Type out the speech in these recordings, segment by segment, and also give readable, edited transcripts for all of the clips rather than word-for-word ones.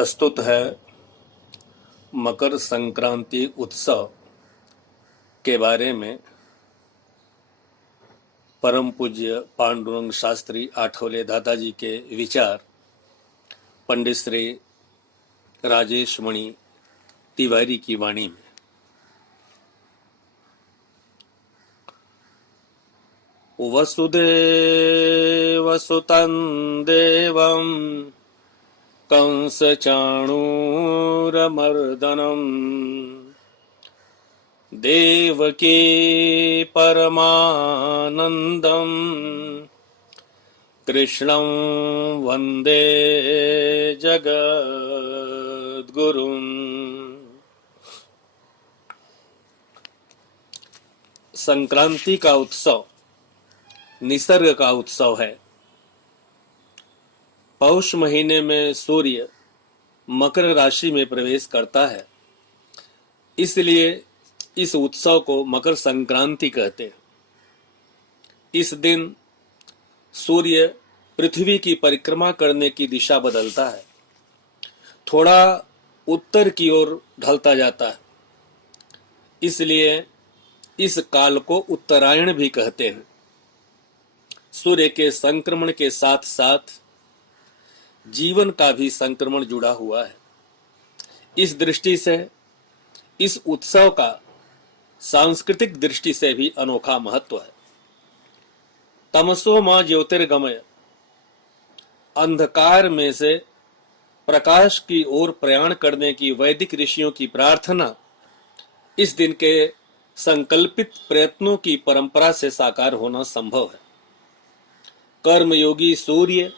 प्रस्तुत है मकर संक्रांति उत्सव के बारे में परम पूज्य पांडुरंग शास्त्री आठवले दादाजी के विचार पंडित श्री राजेश मणि तिवारी की वाणी में। वसुदेव सुतं देवं कंसचाणूरमर्दनम् देवकी परमानन्दं कृष्णं वन्दे जगद्गुरुम्। संक्रांति का उत्सव निसर्ग का उत्सव है। पौष महीने में सूर्य मकर राशि में प्रवेश करता है, इसलिए इस उत्सव को मकर संक्रांति कहते हैं। इस दिन सूर्य पृथ्वी की परिक्रमा करने की दिशा बदलता है, थोड़ा उत्तर की ओर ढलता जाता है, इसलिए इस काल को उत्तरायण भी कहते हैं। सूर्य के संक्रमण के साथ साथ जीवन का भी संक्रमण जुड़ा हुआ है। इस दृष्टि से इस उत्सव का सांस्कृतिक दृष्टि से भी अनोखा महत्व है। तमसो मां ज्योतिर्गमय, अंधकार में से प्रकाश की ओर प्रयाण करने की वैदिक ऋषियों की प्रार्थना इस दिन के संकल्पित प्रयत्नों की परंपरा से साकार होना संभव है। कर्मयोगी सूर्य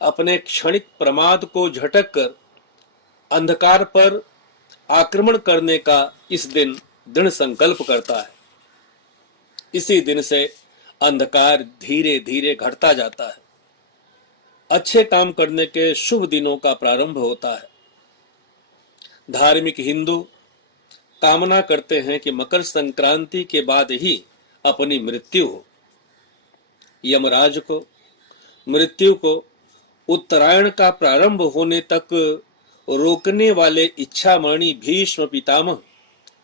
अपने क्षणिक प्रमाद को झटक कर अंधकार पर आक्रमण करने का इस दिन दृढ़ संकल्प करता है। इसी दिन से अंधकार धीरे धीरे घटता जाता है। अच्छे काम करने के शुभ दिनों का प्रारंभ होता है। धार्मिक हिंदू कामना करते हैं कि मकर संक्रांति के बाद ही अपनी मृत्यु हो। यमराज को मृत्यु को उत्तरायण का प्रारंभ होने तक रोकने वाले इच्छामणि भीष्म पितामह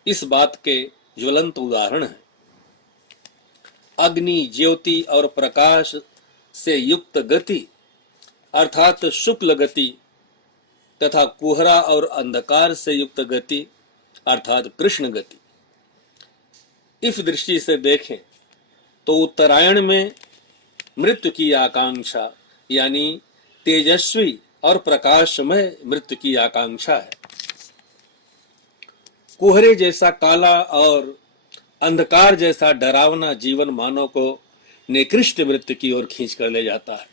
इस बात के ज्वलंत उदाहरण हैं। अग्नि, ज्योति और प्रकाश से युक्त गति अर्थात शुक्ल गति तथा कुहरा और अंधकार से युक्त गति अर्थात कृष्ण गति। इस दृष्टि से देखें तो उत्तरायण में मृत्यु की आकांक्षा यानी तेजस्वी और प्रकाशमय मृत्यु की आकांक्षा है। कोहरे जैसा काला और अंधकार जैसा डरावना जीवन मानव को निकृष्ट मृत्यु की ओर खींच कर ले जाता है।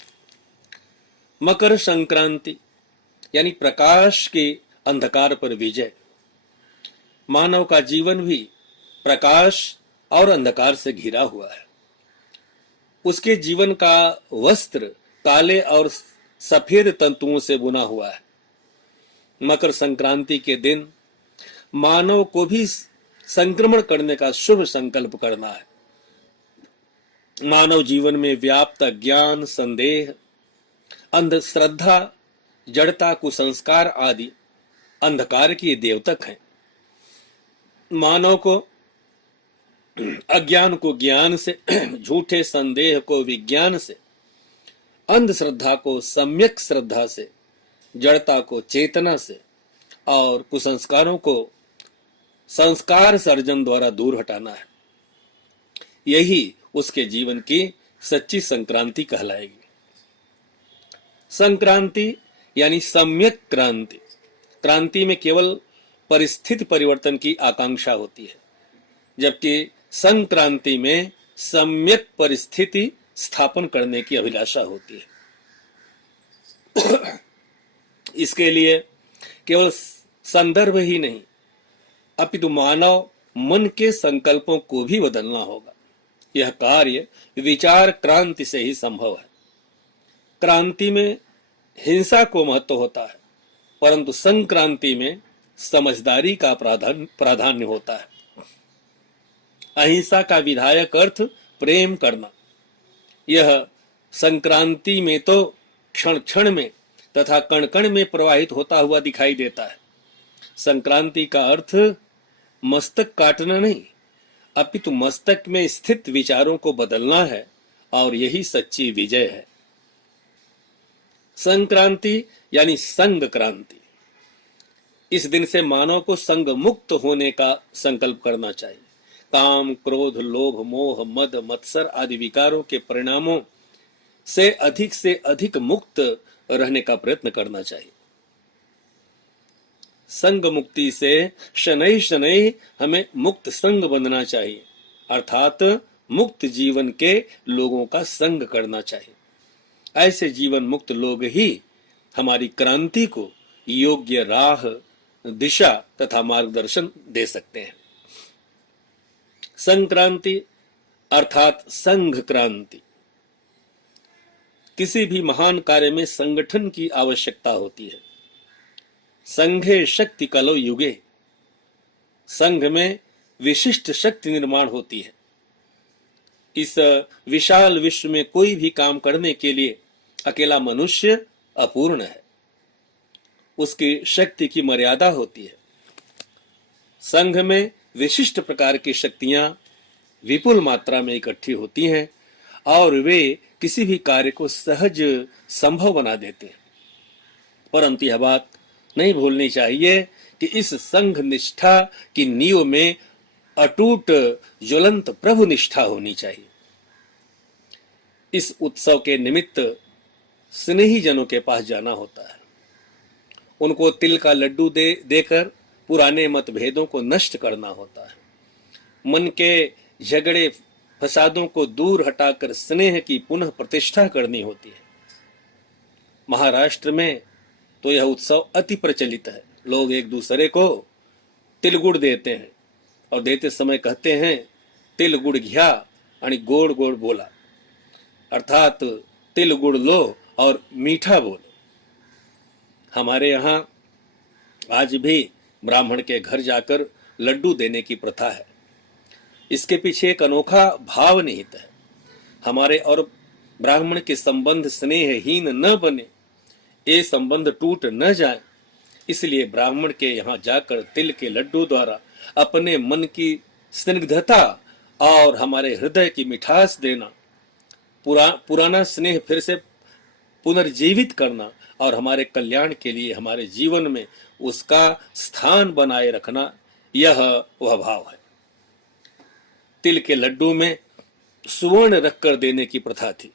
मकर संक्रांति यानी प्रकाश की अंधकार पर विजय। मानव का जीवन भी प्रकाश और अंधकार से घिरा हुआ है। उसके जीवन का वस्त्र काले और सफेद तंतुओं से बुना हुआ है। मकर संक्रांति के दिन मानव को भी संक्रमण करने का शुभ संकल्प करना है। मानव जीवन में व्याप्त ज्ञान, संदेह, अंधश्रद्धा, जड़ता, कुसंस्कार आदि अंधकार के द्योतक हैं। मानव को अज्ञान को ज्ञान से, झूठे संदेह को विज्ञान से, अंधश्रद्धा को सम्यक श्रद्धा से, जड़ता को चेतना से और कुसंस्कारों को संस्कार सर्जन द्वारा दूर हटाना है। यही उसके जीवन की सच्ची संक्रांति कहलाएगी। संक्रांति यानी सम्यक क्रांति। क्रांति में केवल परिस्थिति परिवर्तन की आकांक्षा होती है, जबकि संक्रांति में सम्यक परिस्थिति स्थापन करने की अभिलाषा होती है। इसके लिए केवल संदर्भ ही नहीं अपितु मानव मन के संकल्पों को भी बदलना होगा। यह कार्य विचार क्रांति से ही संभव है। क्रांति में हिंसा को महत्व होता है, परंतु संक्रांति में समझदारी का प्राधान्य होता है। अहिंसा का विधायक अर्थ प्रेम करना। यह संक्रांति में तो क्षण क्षण में तथा कण कण में प्रवाहित होता हुआ दिखाई देता है। संक्रांति का अर्थ मस्तक काटना नहीं, अपितु मस्तक में स्थित विचारों को बदलना है, और यही सच्ची विजय है। संक्रांति यानी संग क्रांति। इस दिन से मानव को संग मुक्त होने का संकल्प करना चाहिए। काम, क्रोध, लोभ, मोह, मद, मत्सर आदि विकारों के परिणामों से अधिक मुक्त रहने का प्रयत्न करना चाहिए। संग मुक्ति से शनै शनै हमें मुक्त संग बनना चाहिए, अर्थात मुक्त जीवन के लोगों का संग करना चाहिए। ऐसे जीवन मुक्त लोग ही हमारी क्रांति को योग्य राह, दिशा तथा मार्गदर्शन दे सकते हैं। संक्रांति अर्थात संघ क्रांति। किसी भी महान कार्य में संगठन की आवश्यकता होती है। संघे शक्ति कलो युगे। संघ में विशिष्ट शक्ति निर्माण होती है। इस विशाल विश्व में कोई भी काम करने के लिए अकेला मनुष्य अपूर्ण है, उसकी शक्ति की मर्यादा होती है। संघ में विशिष्ट प्रकार की शक्तियां विपुल मात्रा में इकट्ठी होती हैं और वे किसी भी कार्य को सहज संभव बना देते हैं। परंतु यह बात नहीं भूलनी चाहिए कि इस संघ निष्ठा की नींव में अटूट ज्वलंत प्रभु निष्ठा होनी चाहिए। इस उत्सव के निमित्त स्नेही जनों के पास जाना होता है। उनको तिल का लड्डू देकर पुराने मतभेदों को नष्ट करना होता है। मन के झगड़े फसादों को दूर हटाकर स्नेह की पुनः प्रतिष्ठा करनी होती है। महाराष्ट्र में तो यह उत्सव अति प्रचलित है। लोग एक दूसरे को तिल गुड़ देते हैं और देते समय कहते हैं, तिल गुड़ घ्या आणि गोड गोड बोला, अर्थात तिल गुड़ लो और मीठा बोलो। हमारे यहाँ आज भी ब्राह्मण के घर जाकर लड्डू देने की प्रथा है। इसके पीछे एक अनोखा भाव निहित है। हमारे और ब्राह्मण के संबंध स्नेहहीन न बने, ये संबंध टूट न जाए, इसलिए ब्राह्मण के यहाँ जाकर तिल के लड्डू द्वारा अपने मन की स्निग्धता और हमारे हृदय की मिठास देना, पुराना स्नेह फिर से पुनर्जीवित करना और हमारे कल्याण के लिए हमारे जीवन में उसका स्थान बनाए रखना, यह वह भाव है। तिल के लड्डू में सुवर्ण रखकर देने की प्रथा थी,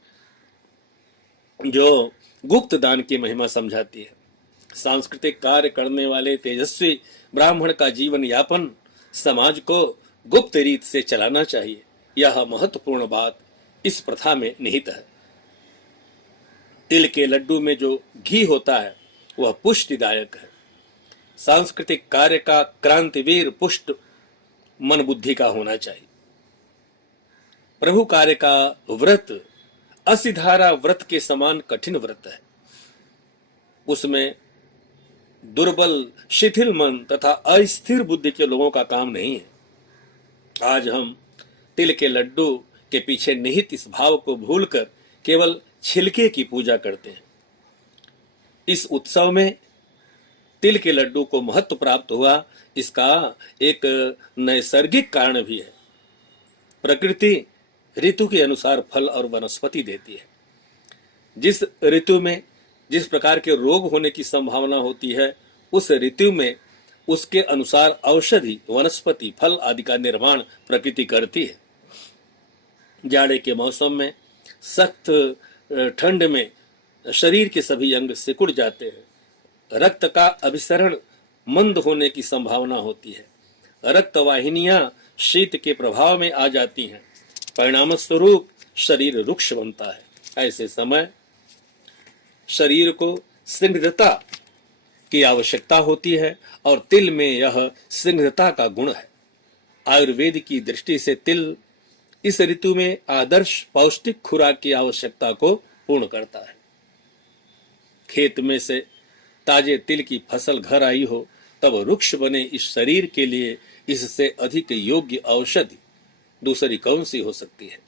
जो गुप्त दान की महिमा समझाती है। सांस्कृतिक कार्य करने वाले तेजस्वी ब्राह्मण का जीवन यापन समाज को गुप्त रीत से चलाना चाहिए। यह महत्वपूर्ण बात इस प्रथा में निहित है। तिल के लड्डू में जो घी होता है वह पुष्टिदायक है। सांस्कृतिक कार्य का क्रांतिवीर पुष्ट मन बुद्धि का होना चाहिए। प्रभु कार्य का व्रत असिधारा व्रत के समान कठिन व्रत है। उसमें दुर्बल, शिथिल मन तथा अस्थिर बुद्धि के लोगों का काम नहीं है। आज हम तिल के लड्डू के पीछे निहित इस भाव को भूलकर केवल छिलके की पूजा करते हैं। इस उत्सव में तिल के लड्डू को महत्व प्राप्त हुआ, इसका एक नैसर्गिक कारण भी है। प्रकृति ऋतु के अनुसार फल और वनस्पति देती है। जिस ऋतु में जिस प्रकार के रोग होने की संभावना होती है, उस ऋतु में उसके अनुसार औषधि, वनस्पति, फल आदि का निर्माण प्रकृति करती है। जाड़े के मौसम में सख्त ठंड में शरीर के सभी अंग सिकुड़ जाते हैं। रक्त का अभिसरण मंद होने की संभावना होती है। रक्त वाहिनियां शीत के प्रभाव में आ जाती हैं। परिणाम स्वरूप शरीर रुक्ष बनता है। ऐसे समय शरीर को स्निग्धता की आवश्यकता होती है और तिल में यह स्निग्धता का गुण है। आयुर्वेद की दृष्टि से तिल इस ऋतु में आदर्श पौष्टिक खुराक की आवश्यकता को पूर्ण करता है। खेत में से ताजे तिल की फसल घर आई हो, तब वृक्ष बने इस शरीर के लिए इससे अधिक योग्य औषधि दूसरी कौन सी हो सकती है।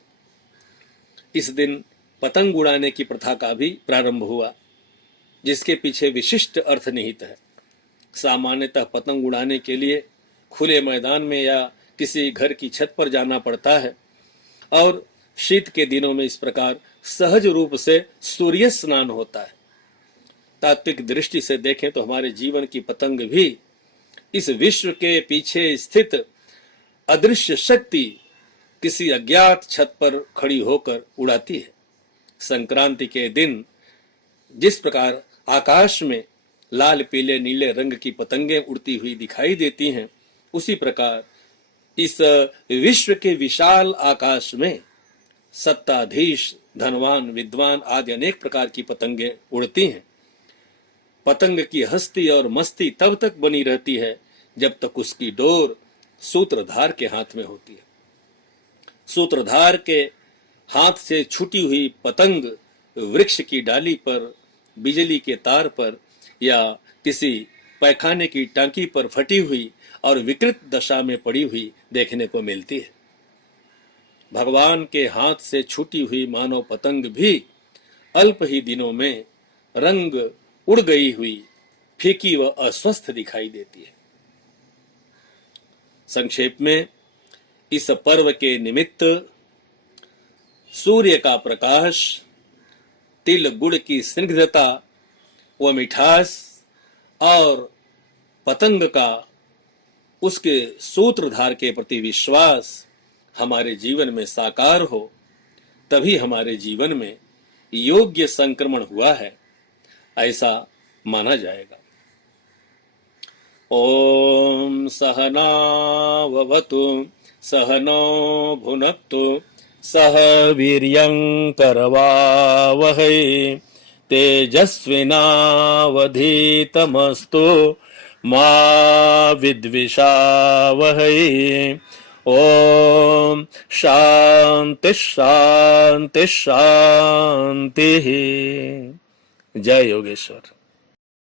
इस दिन पतंग उड़ाने की प्रथा का भी प्रारंभ हुआ। जिसके पीछे विशिष्ट अर्थ निहित है। सामान्यतः पतंग उड़ाने के लिए खुले मैदान में या किसी घर की छत पर जाना पड़ता है और शीत के दिनों में इस प्रकार सहज रूप से सूर्य स्नान होता है। तात्विक दृष्टि से देखें तो हमारे जीवन की पतंग भी इस विश्व के पीछे स्थित अदृश्य शक्ति किसी अज्ञात छत पर खड़ी होकर उड़ाती है। संक्रांति के दिन जिस प्रकार आकाश में लाल पीले नीले रंग की पतंगें उड़ती हुई दिखाई देती हैं, उसी प्रकार इस विश्व के विशाल आकाश में सत्ताधीश, धनवान, विद्वान आदि अनेक प्रकार की पतंगें उड़ती हैं। पतंग की हस्ती और मस्ती तब तक बनी रहती है जब तक उसकी डोर सूत्रधार के हाथ में होती है। सूत्रधार के हाथ से छूटी हुई पतंग वृक्ष की डाली पर, बिजली के तार पर या किसी पैखाने की टांकी पर फटी हुई और विकृत दशा में पड़ी हुई देखने को मिलती है। भगवान के हाथ से छूटी हुई मानव पतंग भी अल्प ही दिनों में रंग उड़ गई हुई, फीकी व अस्वस्थ दिखाई देती है। संक्षेप में, इस पर्व के निमित्त सूर्य का प्रकाश, तिल गुड़ की स्निग्धता व मिठास और पतंग का उसके सूत्रधार के प्रति विश्वास हमारे जीवन में साकार हो, तभी हमारे जीवन में योग्य संक्रमण हुआ है, ऐसा माना जाएगा। ओम सहनाववतु सहनो भुनक्तु सह वीर्यं करवावहै तेजस्विनावधीतमस्तु मा विद्विषावहै। ओम शांति शांति शांति। जय योगेश्वर।